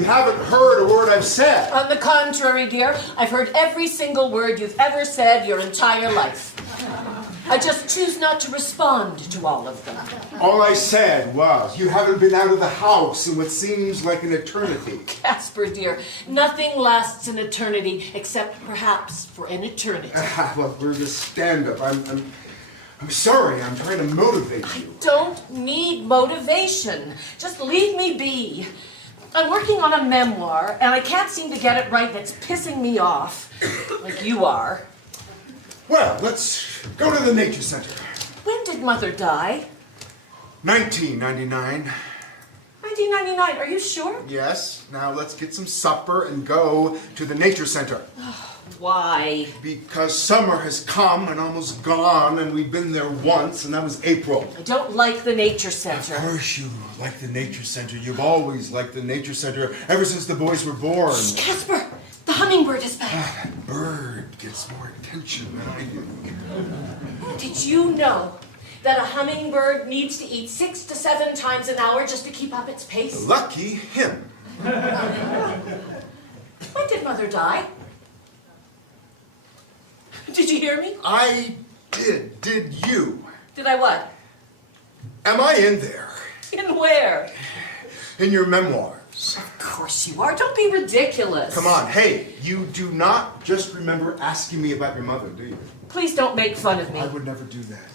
You haven't heard a word I've said. On the contrary, dear, I've heard every single word you've ever said your entire life. I just choose not to respond to all of them. All I said was, you haven't been out of the house in what seems like an eternity. Casper, dear, nothing lasts an eternity except perhaps for an eternity. Look, we're just stand-up. I'm sorry, I'm trying to motivate you. I don't need motivation. Just leave me be. I'm working on a memoir, and I can't seem to get it right, and it's pissing me off, like you are. Well, let's go to the nature center. When did Mother die? 1999. 1999, are you sure? Yes. Now let's get some supper and go to the nature center. Why? Because summer has come and almost gone, and we've been there once, and that was April. I don't like the nature center. Of course you like the nature center. You've always liked the nature center ever since the boys were born. Shh, Casper, the hummingbird is back. That bird gets more attention than I do. Did you know that a hummingbird needs to eat 6 to 7 times an hour just to keep up its pace? Lucky him. When did Mother die? Did you hear me? I did. Did you? Did I what? Am I in there? In where? In your memoirs. Of course you are. Don't be ridiculous. Come on. Hey, you do not just remember asking me about your mother, do you? Please don't make fun of me. I would never do that.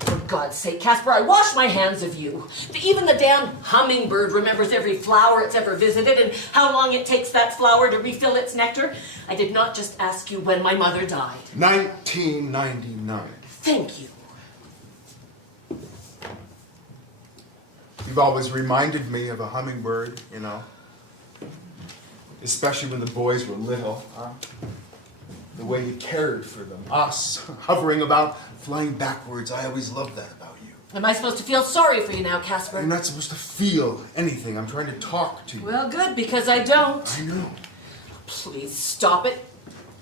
For God's sake, Casper, I wash my hands of you. Even the damn hummingbird remembers every flower it's ever visited and how long it takes that flower to refill its nectar. I did not just ask you when my mother died. 1999. Thank you. You've always reminded me of a hummingbird, you know. Especially when the boys were little, huh? The way you cared for them. Us, hovering about, flying backwards. I always loved that about you. Am I supposed to feel sorry for you now, Casper? You're not supposed to feel anything. I'm trying to talk to you. Well, good, because I don't. I know. Please stop it.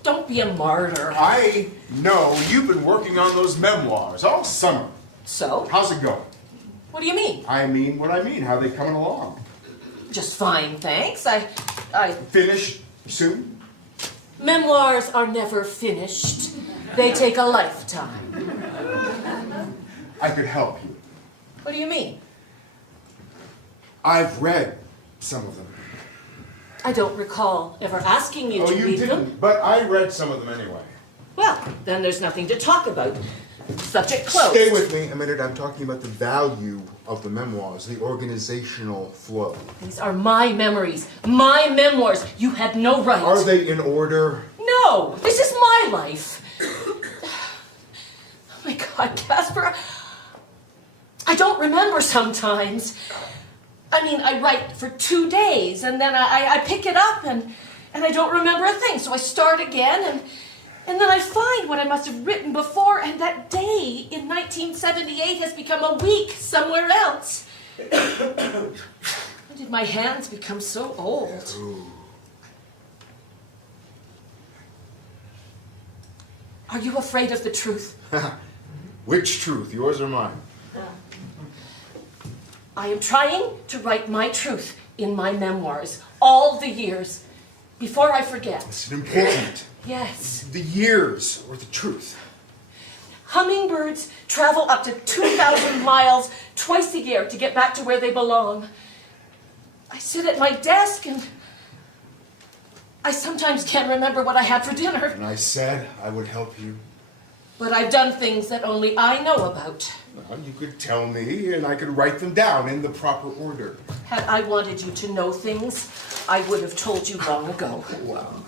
Don't be a martyr. I know you've been working on those memoirs all summer. So? How's it going? What do you mean? I mean what I mean. How are they coming along? Just fine, thanks. I Finished soon? Memoirs are never finished. They take a lifetime. I could help you. What do you mean? I've read some of them. I don't recall ever asking you Oh, to you read didn't, them. but I read some of them anyway. Well, then there's nothing to talk about. Subject closed. Stay with me a minute. I'm talking about the value of the memoirs, the organizational flow. These are my memories, my memoirs. You had no right. Are they in order? No, this is my life. Oh my God, Casper. I don't remember sometimes. I mean, I write for 2 days, and then I pick it up, and I don't remember a thing. So I start again, and then I find what I must have written before, and that day in 1978 has become a week somewhere else. When did my hands become so old? Are you afraid of the truth? Which truth, yours or mine? I am trying to write my truth in my memoirs all the years before I forget. It's important. Yes. The years or the truth. Hummingbirds travel up to 2,000 miles twice a year to get back to where they belong. I sit at my desk and I sometimes can't remember what I had for dinner. And I said I would help you. But I've done things that only I know about. Well, you could tell me and I could write them down in the proper order. Had I wanted you to know things, I would have told you long ago. Well,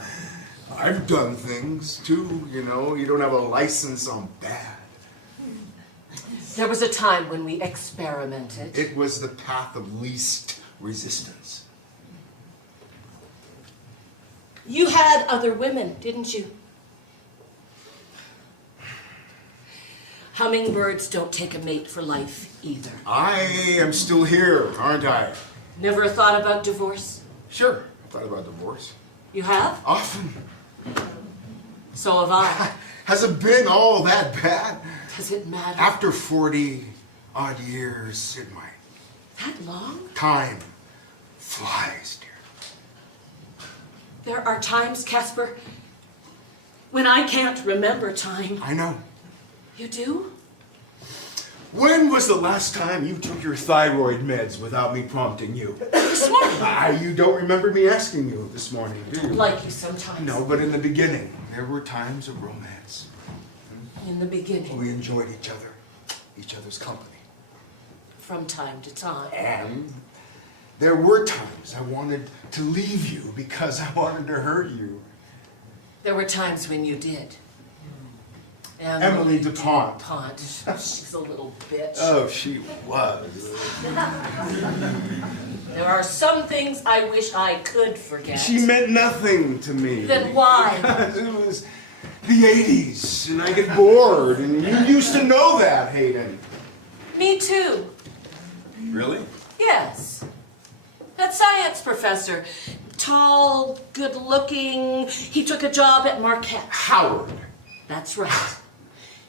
I've done things too, you know. You don't have a license on bad. There was a time when we experimented. It was the path of least resistance. You had other women, didn't you? Hummingbirds don't take a mate for life either. I am still here, aren't I? Never thought about divorce? Sure, I thought about divorce. You have? Often. So have I. Has it been all that bad? Does it matter? After 40 odd years, it might. That long? Time flies, dear. There are times, Casper, when I can't remember time. I know. You do? When was the last time you took your thyroid meds without me prompting you? This morning. You don't remember me asking you this morning, do you? Like you sometimes. No, but in the beginning, there were times of romance. In the beginning. We enjoyed each other's company. From time to time. And there were times I wanted to leave you because I wanted to hurt you. There were times when you did. Emily DuPont. She's a little bitch. Oh, she was. There are some things I wish I could forget. She meant nothing to me. Then why? Because it was the 80s, and I get bored, and you used to know that, Hayden. Me too. Really? Yes. That science professor. Tall, good-looking. He took a job at Marquette. Howard. That's right.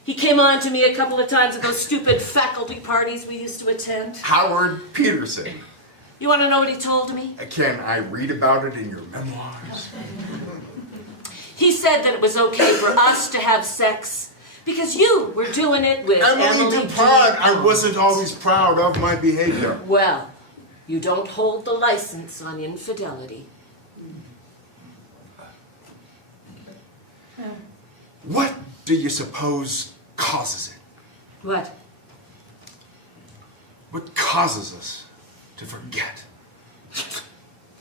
He came on to me a couple of times at those stupid faculty parties we used to attend. Howard Peterson. You want to know what he told me? Can I read about it in your memoirs? He said that it was okay for us to have sex because you were doing it with Emily DuPont. I wasn't always proud of my behavior. Well, you don't hold the license on infidelity. What do you suppose causes it? What? What causes us to forget?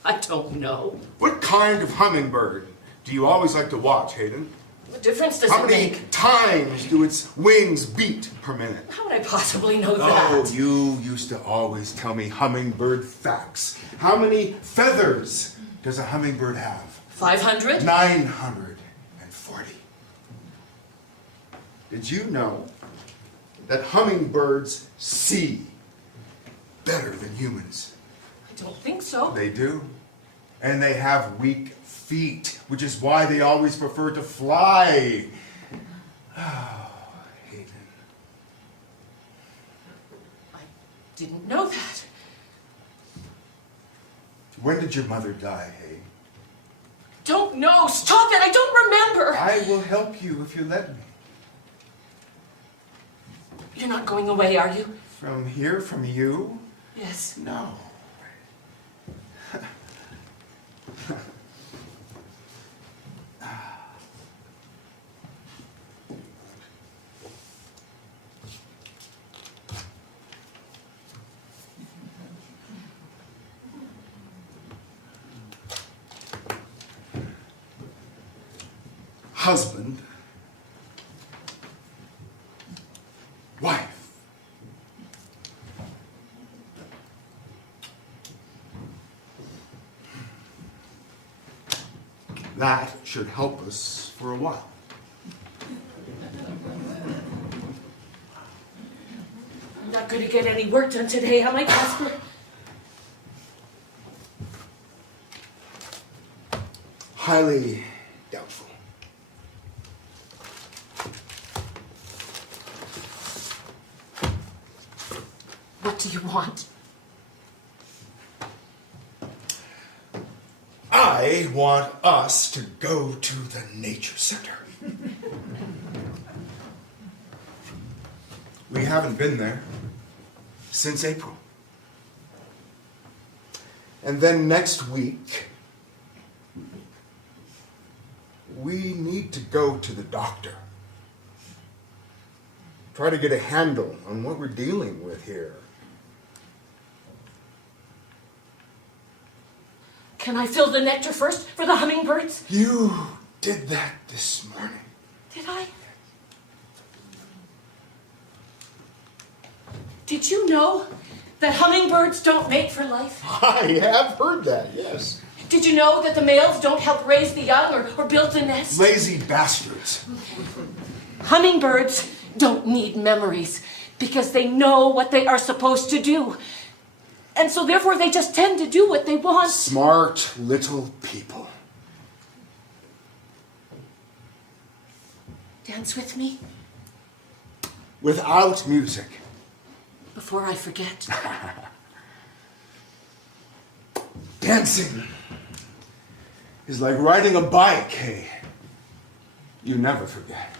I don't know. What kind of hummingbird do you always like to watch, Hayden? What difference does How it many make? times do its wings beat per minute? How would I possibly know Oh, that? you used to always tell me hummingbird facts. How many feathers does a hummingbird have? 500? 940. Did you know that hummingbirds see better than humans? I don't think so. They do. And they have weak feet, which is why they always prefer to fly. Oh, Hayden. I didn't know that. When did your mother die, Hay? Don't know. Stop it. I don't remember. I will help you if you let me. You're not going away, are you? From here, from you? Yes. No. Husband, wife. That should help us for a while. I'm not going to get any work done today, am I, Casper? Highly doubtful. What do you want? I want us to go to the nature center. We haven't been there since April. And then next week, we need to go to the doctor. Try to get a handle on what we're dealing with here. Can I fill the nectar first for the hummingbirds? You did that this morning. Did I? Did you know that hummingbirds don't mate for life? I have heard that, yes. Did you know that the males don't help raise the young or build the nest? Lazy bastards. Hummingbirds don't need memories because they know what they are supposed to do. And so therefore they just tend to do what they want. Smart little people. Dance with me Without music. before I forget. Dancing is like riding a bike, hey. You never forget.